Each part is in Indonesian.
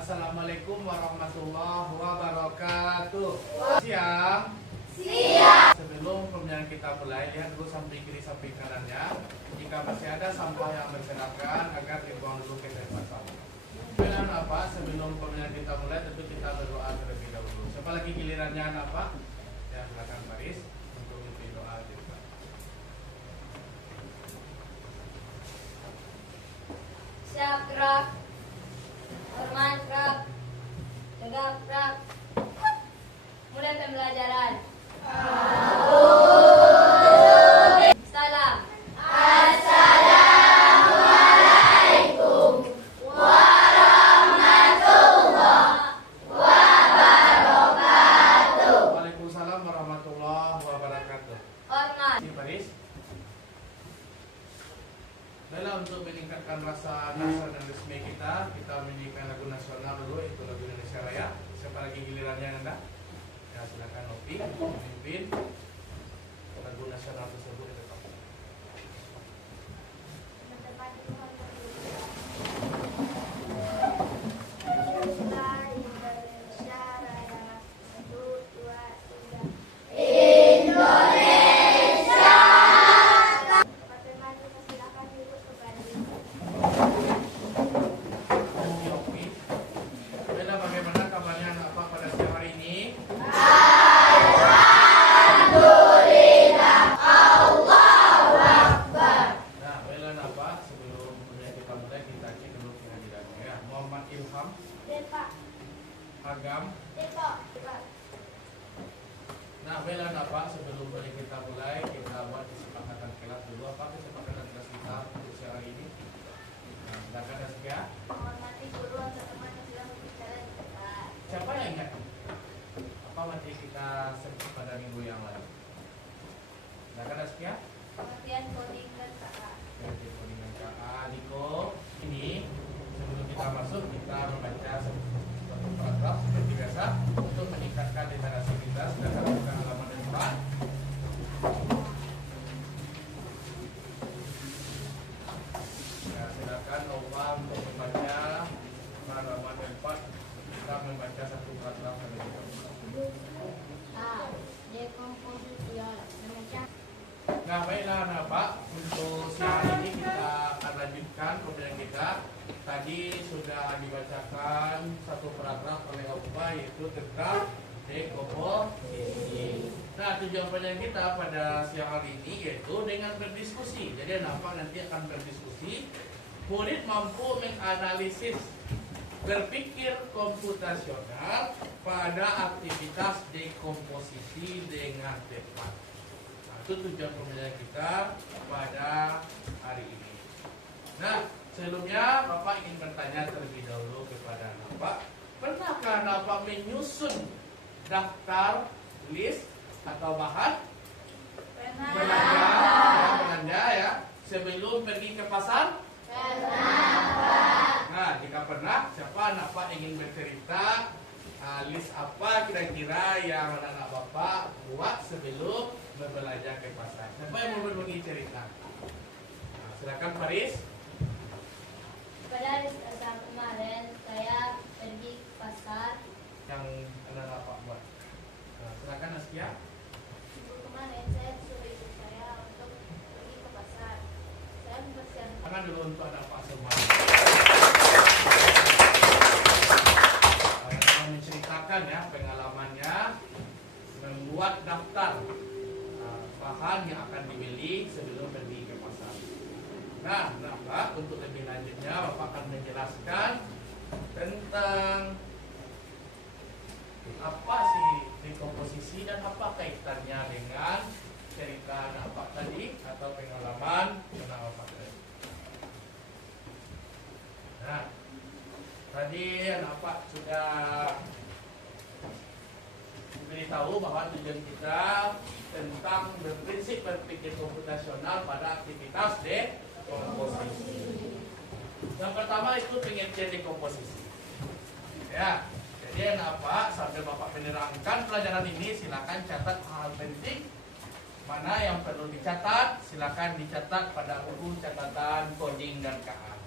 Assalamualaikum warahmatullahi wabarakatuh. Siang. Sebelum pembelajaran kita mulai, lihat dulu samping kiri samping kanannya. Jika masih ada sampah yang berserakan, agar dibuang dulu ke tempat sampah. Kemudian apa? Sebelum pembelajaran kita mulai, tentu kita berdoa terlebih dahulu. Siapa lagi gilirannya apa? Ya, silakan Faris untuk memimpin doa kita. Siap gerak, hormat gerak, tegak gerak. Mulai pembelajaran. Salam. Assalamualaikum warahmatullahi wabarakatuh. Waalaikumsalam warahmatullahi wabarakatuh. Hormat. Ini Faris. Baiklah, untuk meningkatkan rasa nasional dan resmi kita menyanyikan lagu nasional dulu, itu lagu Indonesia Raya. Siapa lagi gilirannya Anda? Ya, silakan Nopi memimpin lagu nasional tersebut. Agam. Nah, bela apa sebelum kita mulai, kita buat kesepakatan kelas dulu. Apa kesepakatan kelas kita untuk siang hari ini? Nah, silakan Askia. Menghormati guru atau teman yang sedang berbicara di depan. Siapa yang ingat? Apa materi kita pada minggu yang lalu? Silakan Askia. Pengertian coding dan KA. Pengertian coding dan KA. Niko, ini sebelum kita masuk kita membaca satu paragraf seperti biasa untuk meningkatkan literasi kita. Silakan buka halaman 4. Ya, silakan Nova untuk membaca halaman 4. Kita membaca satu paragraf terlebih dahulu. Dekomposisi memecah. Nah, baiklah Pak, untuk siang ini kita akan lanjutkan pembelajaran kita. Tadi sudah dibacakan satu paragraf oleh Opa, yaitu tentang dekomposisi. Nah, tujuan pembelajaran kita pada siang hari ini yaitu dengan berdiskusi. Jadi nampak nanti akan berdiskusi. Murid mampu menganalisis berpikir komputasional pada aktivitas dekomposisi dengan tepat. Nah, itu tujuan pembelajaran kita pada hari ini. Nah, sebelumnya Bapak ingin bertanya terlebih dahulu kepada Bapak, pernahkah Bapak menyusun daftar, list atau bahan belanja ya sebelum pergi ke pasar? Nah, jika pernah, siapa Bapak ingin bercerita list apa kira-kira yang anak Bapak buat sebelum berbelanja ke pasar? Siapa yang mau berbagi cerita? Nah, silakan Faris. Pada hari Selasa kemarin saya pergi ke pasar. Yang anak Bapak buat. Nah, silakan Askia. Minggu kemarin saya suruh ibu saya untuk pergi ke pasar. Saya mempersiapkan. Tangan dulu untuk anak Pak semua. Anak menceritakan ya pengalamannya membuat daftar bahan yang akan dibeli sebelum pergi ke pasar. Nah, Bapak untuk lebih lanjutnya Bapak akan menjelaskan tentang apa sih dekomposisi dan apa kaitannya dengan cerita Bapak tadi atau pengalaman Bapak tadi. Nah, tadi Bapak sudah memberitahu bahwa tujuan kita tentang berprinsip berpikir komputasional pada aktivitas dekomposisi. Yang pertama itu pengertian dekomposisi. Ya, jadi apa? Sambil Bapak menerangkan pelajaran ini, silakan catat hal penting. Mana yang perlu dicatat, silakan dicatat pada buku catatan coding dan KA.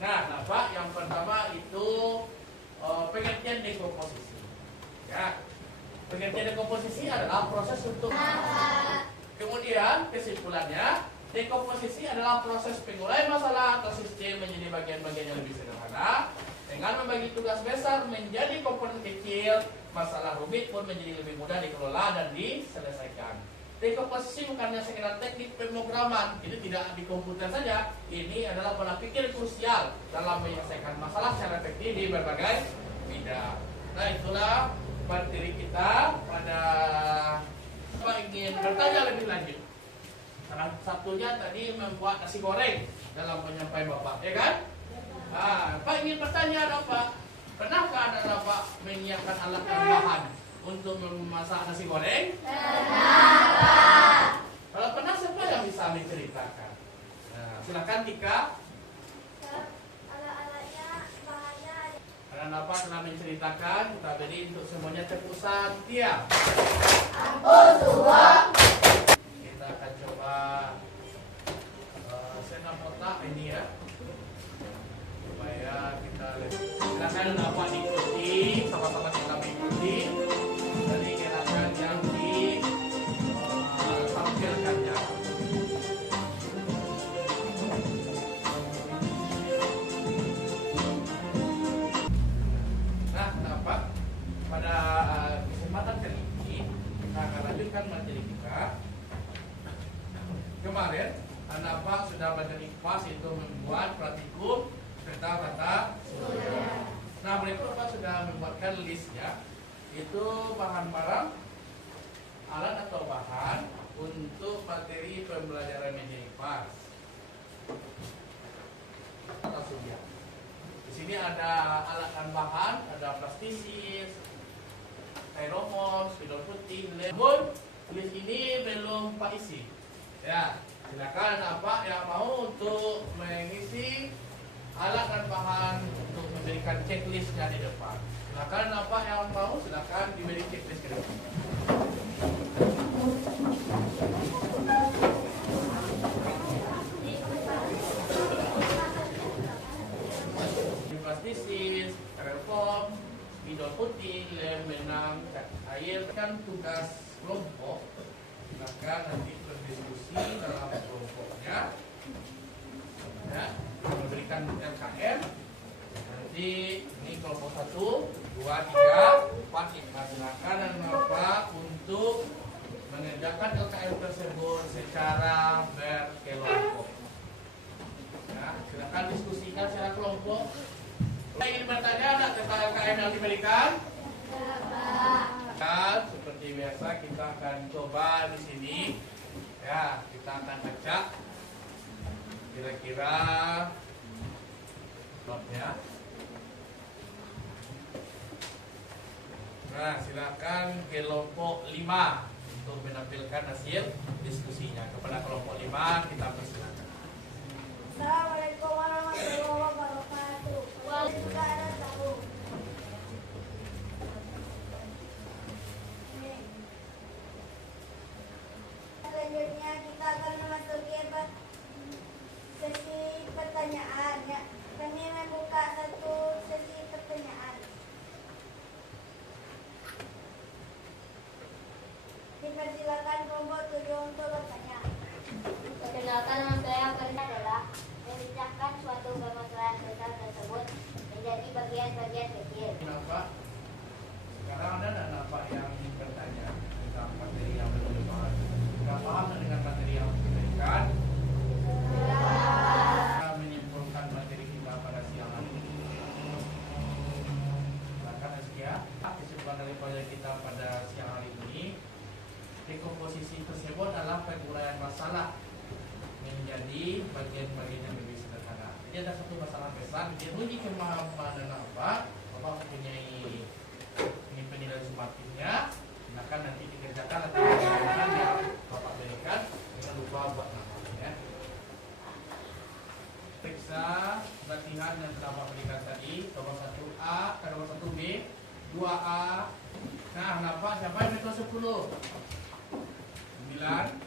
Nah, Pak, yang pertama itu pengertian dekomposisi. Ya, pengertian dekomposisi adalah proses untuk. Kemudian kesimpulannya, dekomposisi adalah proses penguraian masalah atau sistem menjadi bagian-bagian yang lebih sederhana dengan membagi tugas besar menjadi komponen kecil. Masalah rumit pun menjadi lebih mudah dikelola dan diselesaikan. Dekomposisi bukannya sekedar teknik pemrograman, itu tidak di komputer saja. Ini adalah pola pikir krusial dalam menyelesaikan masalah secara efektif di berbagai bidang. Nah, itulah materi kita pada ingin bertanya lebih lanjut. Salah satunya tadi membuat nasi goreng dalam penyampaian Bapak, ya kan? Pak ingin bertanya dong Pak, pernahkah ada Pak menyiapkan alat dan bahan untuk memasak nasi goreng? Pernah. Kalau pernah siapa yang bisa menceritakan? Nah, silakan Tika. Alat-alatnya, bahannya ada. Karena Bapak telah menceritakan, kita beri untuk semuanya tepusan Tia. Kita akan coba senam otak ini ya, supaya kita silakan Bapak diikuti, sama-sama kita mengikuti. Jadi gerakan yang ditampilkannya. Nah, kenapa? Pada kesempatan kali ini kita akan lanjutkan materi kita. Kemarin, Bapak sudah materi pas itu membuat praktikum serta tata surya. Nah, berikut Bapak sudah membuatkan listnya. Itu bahan barang, alat atau bahan untuk materi pembelajaran materi pas tata surya. Di sini ada alat dan bahan, ada plastisis, aeromol, spidol putih, lemon. List ini belum Pak isi. Ya, silakan apa yang mau untuk mengisi alat dan bahan untuk memberikan checklistnya di depan. Silakan apa yang mau, silakan diberi checklist ke depan. Plastisis, styrofoam, spidol putih, lem, benang, cat air. Kan tugas kelompok. Silakan nanti berdiskusi dalam kelompoknya. Ya, memberikan LKM. Nanti ini kelompok 1, 2, 3, 4, 5. Silakan dan Bapak untuk mengerjakan LKM tersebut secara berkelompok. Ya, silakan diskusikan secara kelompok. Ingin bertanya ada tentang LKM yang diberikan? Dan seperti biasa kita akan coba di sini. Ya, kita akan baca kira-kira notnya. Nah, silakan kelompok 5 untuk menampilkan hasil diskusinya. Kepada kelompok 5 kita persilakan. Assalamualaikum warahmatullahi wabarakatuh. Waalaikumsalam. Selanjutnya kita akan memasuki sesi pertanyaan. Ya, kami membuka satu sesi pertanyaan. Dipersilakan kelompok 7 untuk bertanya. Perkenalkan, nama saya kerja adalah memecahkan suatu permasalahan besar tersebut menjadi bagian-bagian kecil. Kenapa? Sekarang ada dan apa yang ingin bertanya tentang materi yang belum dibahas? Sudah paham dengan materi yang diberikan? Kita menyimpulkan materi kita pada siang hari ini. Silakan Askia. Kesimpulan dari proyek kita pada siang hari ini, dekomposisi tersebut adalah penguraian masalah menjadi bagian-bagian yang lebih sederhana. Jadi ada satu masalah besar, diuji kemampuan dan apa, Bapak mempunyai ini penilaian sumatifnya, silakan nanti dikerjakan atau dikerjakan yang Bapak berikan, jangan lupa buat namanya. Periksa latihan yang telah Bapak berikan tadi, nomor 1A, nomor 1B, 2A. Nah, kenapa? Siapa yang itu 10? 9.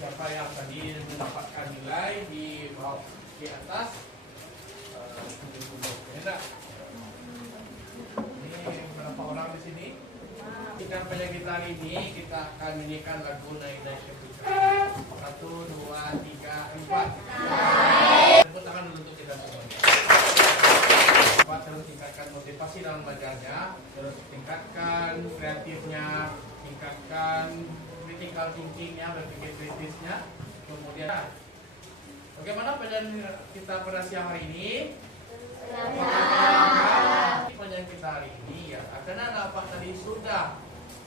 Siapa yang tadi mendapatkan nilai di bawah, di atas 70? Ini sini? Kita pada kita hari ini kita akan menyanyikan lagu Naida Syafika. 1, 2, 3, 4. Tepuk tangan dulu untuk kita semua. Terus tingkatkan motivasi dalam belajarnya, terus tingkatkan kreatifnya, tingkatkan critical thinkingnya, berpikir kritisnya. Kemudian, bagaimana pelajaran kita pada siang hari ini? Pelajaran kita hari ini ya, karena nampak tadi sudah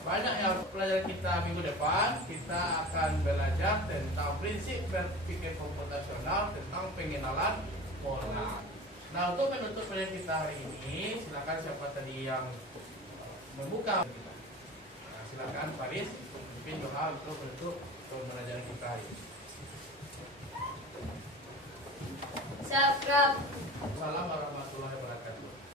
banyak yang pelajaran kita minggu depan. Kita akan belajar tentang prinsip berpikir komputasional, tentang pengenalan pola. Nah, untuk menutup pelajaran kita hari ini, silakan siapa tadi yang membuka. Nah, silakan Faris untuk memimpin doa untuk menutup pelajaran kita hari ini. Salam Assalamualaikum warahmatullahi wabarakatuh.